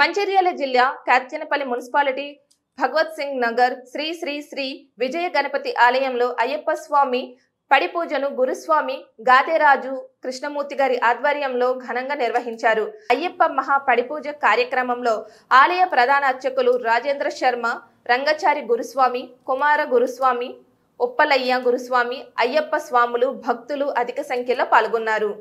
మంచిర్యాల జిల్లా కాత్యనపల్లి మున్సిపాలిటీ భగవత్ సింగ్ నగర్ శ్రీ శ్రీ శ్రీ విజయ గణపతి ఆలయంలో అయ్యప్ప స్వామి పడి పూజను గురుస్వామి గాదేరాజు కృష్ణమూర్తి గారి ఆధ్వర్యంలో ఘనంగా నిర్వహించారు. అయ్యప్ప మహా పడిపూజ కార్యక్రమంలో ఆలయ ప్రధాన అర్చకులు రాజేంద్ర శర్మ, రంగచారి గురుస్వామి, కుమార గురుస్వామి, ఉప్పలయ్య గురుస్వామి, అయ్యప్ప స్వాములు, భక్తులు అధిక సంఖ్యలో పాల్గొన్నారు.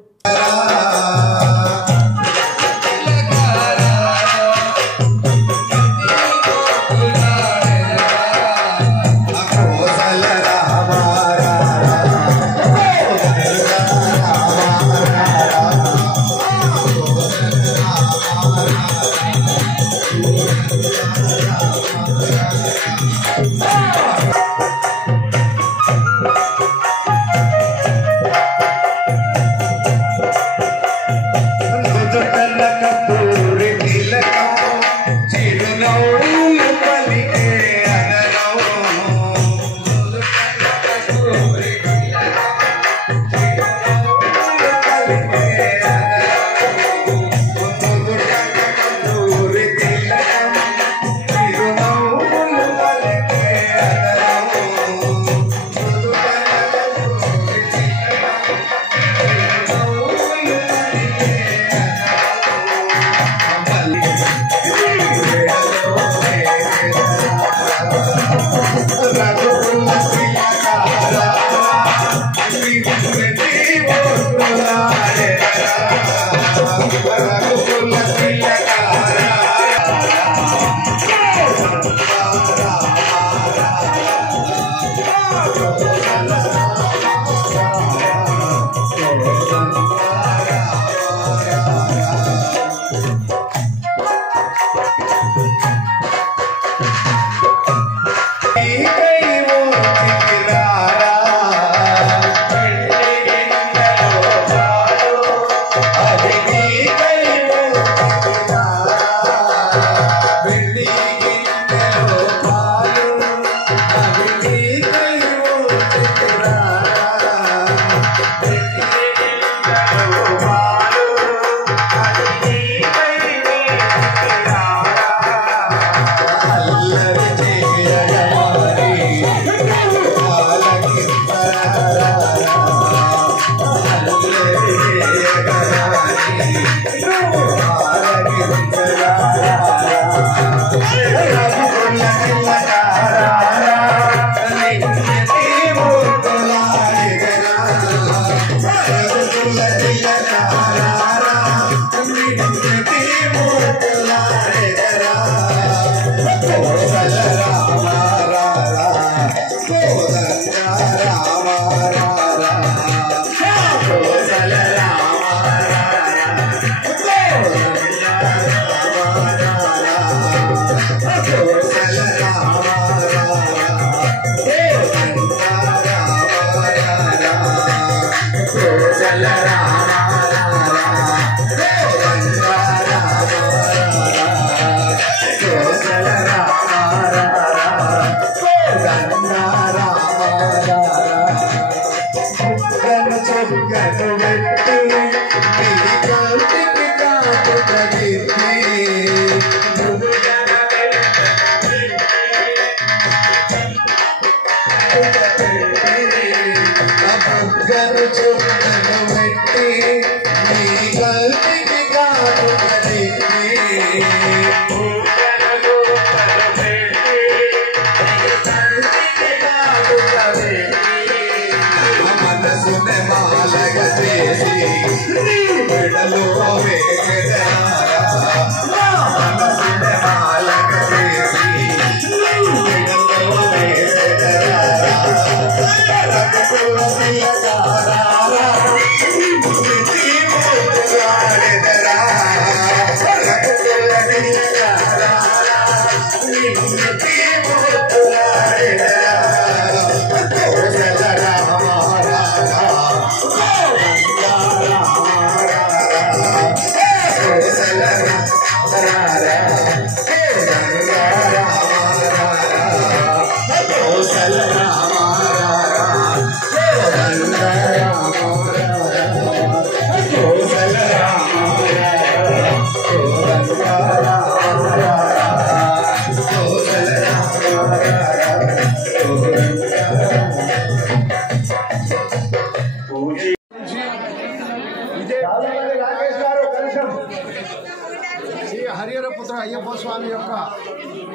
స్వామి యొక్క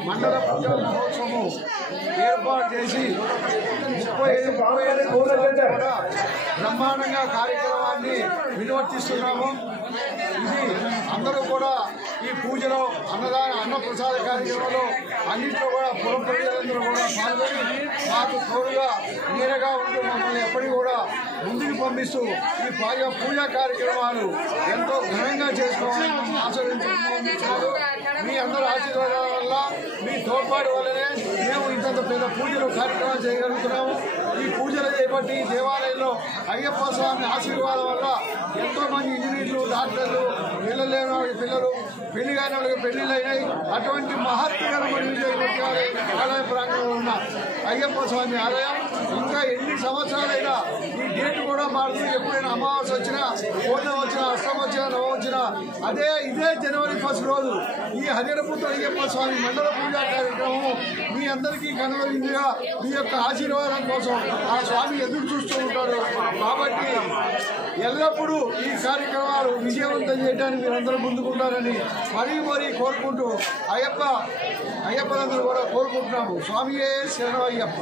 మండల పూజా మహోత్సవం ఏర్పాటు చేసి 35 కూడా బ్రహ్మాండంగా కార్యక్రమాన్ని నిర్వర్తిస్తున్నాము. ఇది అందరూ కూడా ఈ పూజలో అన్న ప్రసాద కార్యక్రమంలో అన్నింటిలో కూడా పుర ప్రజలందరూ కూడా పాల్గొని మాకు తోడుగా నీడగా ఉంటూ మమ్మల్ని ఎప్పటికీ కూడా ముందుకు పంపిస్తూ ఈ పూజా కార్యక్రమాలు ఎంతో ఘనంగా చేసుకోవాలని ఆచరించుకుంటున్నారు. మీ అందరి ఆశీర్వాదాల వల్ల మీ తోడ్పాటు వల్లనే మేము ఇంత పెద్ద పూజలు కార్యక్రమాలు చేయగలుగుతున్నాము. ఈ పూజలు చేపట్టి దేవాలయంలో అయ్యప్ప స్వామి ఆశీర్వాదం వల్ల ఎంతో మంది ఇంజనీర్లు, డాక్టర్లు, పిల్లలు లేని వాళ్ళకి పిల్లలు, పెళ్లి కాని వాళ్ళకి పెళ్లిళ్ళు అయినాయి. అటువంటి మహత్వకరమైన ఆలయ ప్రాంగణంలో ఉన్న అయ్యప్ప స్వామి ఆలయం ఇంకా ఎన్ని సంవత్సరాలైనా ఈ డేట్ కూడా మారుతుంది. ఎప్పుడైనా అమావాస్య వచ్చినా, పూర్ణం వచ్చినా, అష్టం వచ్చినా, నవం వచ్చినా ఇదే జనవరి 1 రోజు ఈ హరిహరపుత్ర అయ్యప్ప స్వామి మండల పూజా కార్యక్రమం మీ అందరికీ కనుగొనిందిగా మీ యొక్క ఆశీర్వాదం కోసం ఆ స్వామి ఎదురు చూస్తూ ఉంటాడు. కాబట్టి ఎల్లప్పుడూ ఈ కార్యక్రమాలు విజయవంతం చేయడానికి మీరందరూ ముందుకుంటారని మరీ కోరుకుంటూ అయ్యప్పలందరూ కూడా కోరుకుంటున్నాము. స్వామియే శరణం అయ్యప్ప.